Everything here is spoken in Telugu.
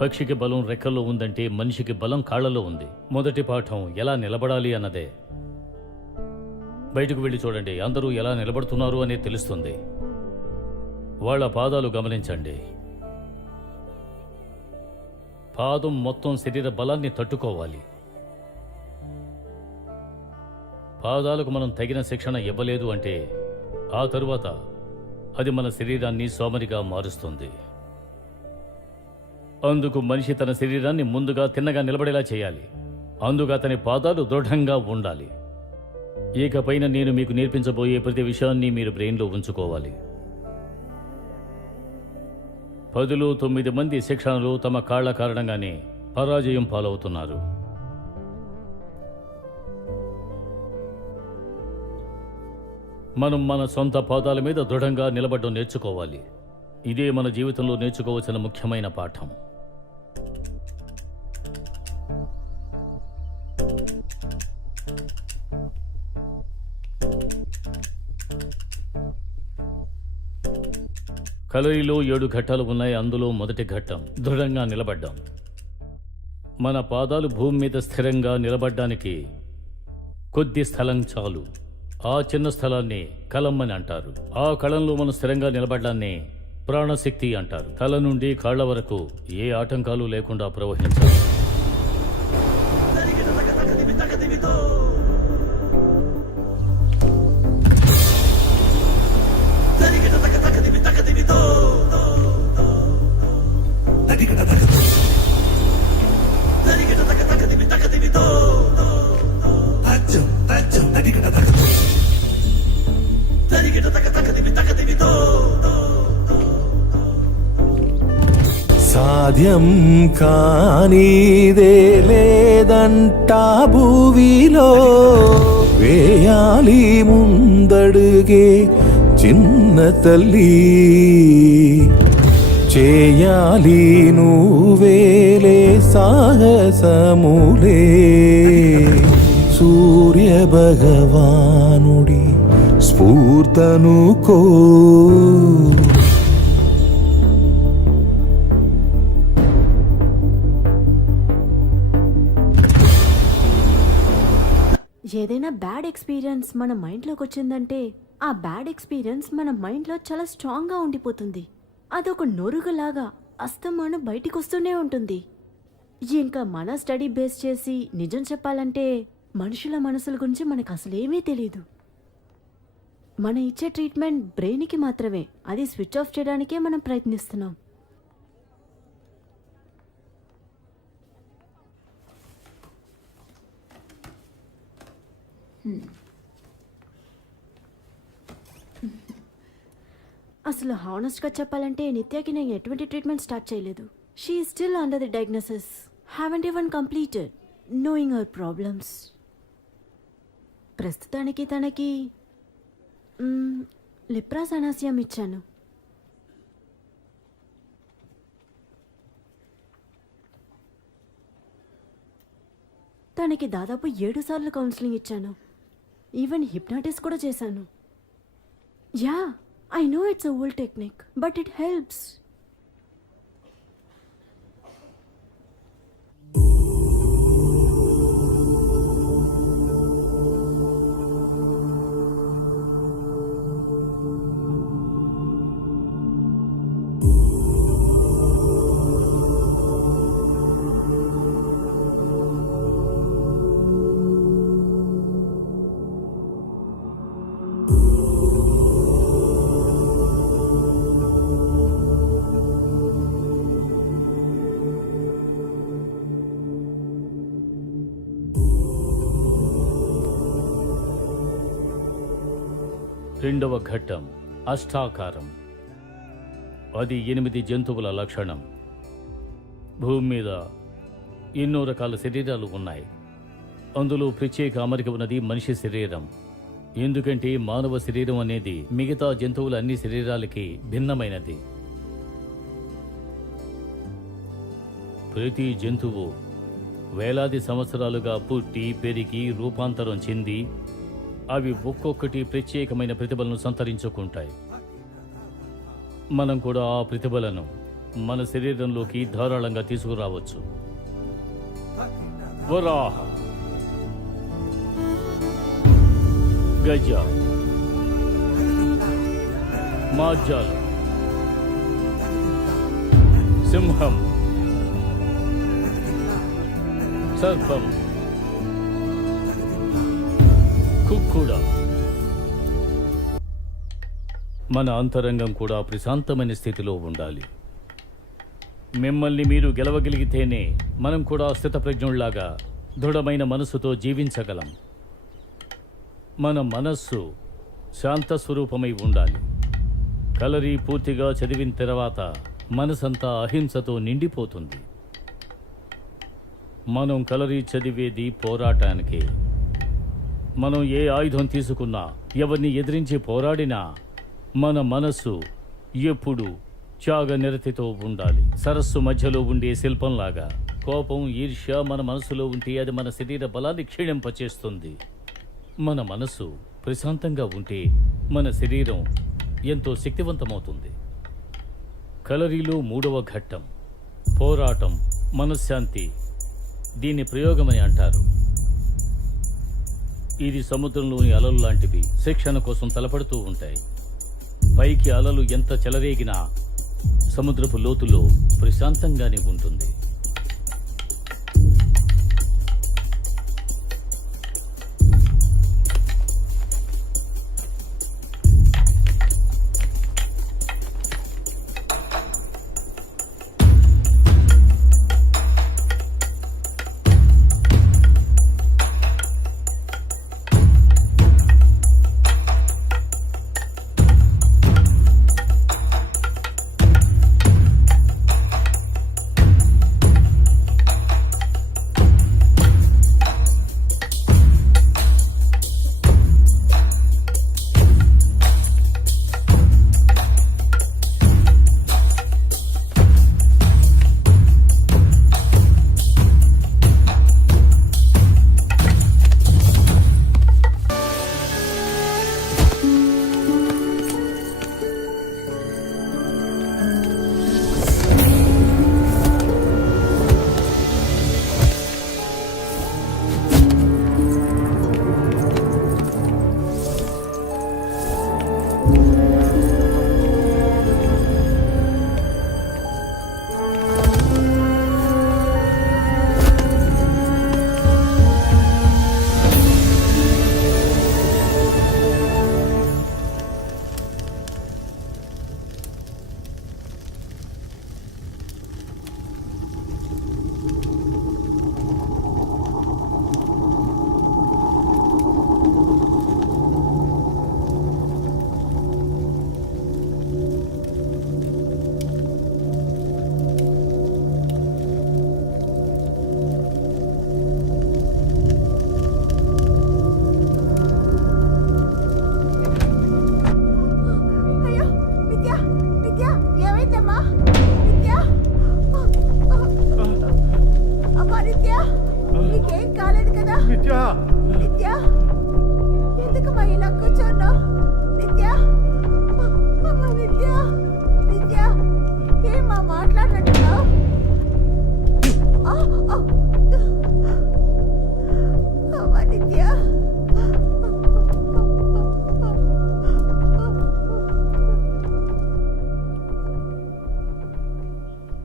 పక్షికి బలం రెక్కల్లో ఉందంటే మనిషికి బలం కాళ్లలో ఉంది. మొదటి పాఠం ఎలా నిలబడాలి అన్నదే. బయటకు వెళ్ళి చూడండి, అందరూ ఎలా నిలబడుతున్నారు అనేది తెలుస్తుంది. వాళ్ళ పాదాలు గమనించండి. పాదం మొత్తం శరీర బలాన్ని తట్టుకోవాలి. పాదాలకు మనం తగిన శిక్షణ ఇవ్వలేదు అంటే ఆ తరువాత అది మన శరీరాన్ని సోమరిగా మారుస్తుంది. అందుకు మనిషి తన శరీరాన్ని ముందుగా తిన్నగా నిలబడేలా చేయాలి. అందుకు అతని పాదాలు దృఢంగా ఉండాలి. ఇకపైన నేను మీకు నేర్పించబోయే ప్రతి విషయాన్ని మీరు బ్రెయిన్లో ఉంచుకోవాలి. 10లో 9 మంది శిక్షణలు తమ కాళ్ల కారణంగానే పరాజయం పాలవుతున్నారు. మనం మన సొంత పాదాల మీద దృఢంగా నిలబడడం నేర్చుకోవాలి. ఇదే మన జీవితంలో నేర్చుకోవాల్సిన ముఖ్యమైన పాఠం. కలయిలో 7 ఘట్టాలు ఉన్నాయి. అందులో మొదటి ఘట్టం దృఢంగా నిలబడ్డం. మన పాదాలు భూమి మీద స్థిరంగా నిలబడ్డానికి కొద్ది స్థలం చాలు. ఆ చిన్న స్థలాన్ని కలం అని అంటారు. ఆ కళంలో మనం స్థిరంగా నిలబడ్డాన్ని ప్రాణశక్తి అంటారు. తల నుండి కాళ్ల వరకు ఏ ఆటంకాలు లేకుండా ప్రవహించాలి. సాధ్యం కానిదే లేదంటా భూవిలో, వేయాలి ముందడుగే చిన్న తల్లి, చేయాలి నువ్వేలే సాహసములే. సూర్య భగవానుడి స్ఫూర్తనుకో. ఏదైనా బ్యాడ్ ఎక్స్పీరియన్స్ మన మైండ్లోకి వచ్చిందంటే ఆ బ్యాడ్ ఎక్స్పీరియన్స్ మన మైండ్లో చాలా స్ట్రాంగ్గా ఉండిపోతుంది. అదొక నొరుగులాగా అస్తమానం బయటికి వస్తూనే ఉంటుంది. ఇంకా మన స్టడీ బేస్ చేసి నిజం చెప్పాలంటే మనుషుల మనసుల గురించి మనకు అసలేమీ తెలియదు. మన ఇచ్చే ట్రీట్మెంట్ బ్రెయిన్కి మాత్రమే. అది స్విచ్ ఆఫ్ చేయడానికే మనం ప్రయత్నిస్తున్నాం. అసలు హానెస్ట్గా చెప్పాలంటే నిత్యాకి నేను ఎటువంటి ట్రీట్మెంట్ స్టార్ట్ చేయలేదు. She is still under the diagnosis. Haven't even completed knowing our problems. ప్రస్తుతానికి తనకి లిప్రాసనాసియం ఇచ్చాను. తనకి దాదాపు 7 సార్లు కౌన్సిలింగ్ ఇచ్చాను. ఈవెన్ హిప్నాటిస్ కూడా చేశాను. Yeah, I know it's a old technique, but it helps. రెండవ ఘట్టం అష్టాకారం. అది 8 జంతువుల లక్షణం. భూమి మీద ఎన్నో రకాల శరీరాలు ఉన్నాయి. అందులో ప్రత్యేక అమరిక ఉన్నది మనిషి శరీరం. ఎందుకంటే మానవ శరీరం అనేది మిగతా జంతువుల అన్ని శరీరాలకి భిన్నమైనది. ప్రతి జంతువు వేలాది సంవత్సరాలుగా పుట్టి పెరిగి రూపాంతరం చెంది అవి ఒక్కొక్కటి ప్రత్యేకమైన ప్రతిభలను సంతరించుకుంటాయి. మనం కూడా ఆ ప్రతిభలను మన శరీరంలోకి ధారాళంగా తీసుకురావచ్చు. వరాహ, గజ, మాజాలు, సింహం, సర్పం, కుక్కుడ. మన అంతరంగం కూడా ప్రశాంతమైన స్థితిలో ఉండాలి. మిమ్మల్ని మీరు గెలవగలిగితేనే మనం కూడా స్థితప్రజ్ఞుల్లాగా దృఢమైన మనసుతో జీవించగలం. మన మనస్సు శాంత స్వరూపమై ఉండాలి. కలరీ పూర్తిగా చదివిన తర్వాత మనసంతా అహింసతో నిండిపోతుంది. మనం కలరీ చదివేది పోరాటానికే. మనం ఏ ఆయుధం తీసుకున్నా, ఎవరిని ఎదిరించి పోరాడినా మన మనస్సు ఎప్పుడు త్యాగ నిరతితో ఉండాలి. సరస్సు మధ్యలో ఉండే శిల్పంలాగా. కోపం, ఈర్ష్య మన మనసులో ఉంటే అది మన శరీర బలాన్ని క్షీణింపచేస్తుంది. మన మనస్సు ప్రశాంతంగా ఉంటే మన శరీరం ఎంతో శక్తివంతమవుతుంది. కలరీలో 3వ ఘట్టం పోరాటం, మనశ్శాంతి. దీన్ని ప్రయోగమని అంటారు. ఇది సముద్రంలోని అలలు లాంటివి. శిక్షణ కోసం తలపడుతూ ఉంటాయి. పైకి అలలు ఎంత చెలరేగినా సముద్రపు లోతులో ప్రశాంతంగానే ఉంటుంది. నిత్య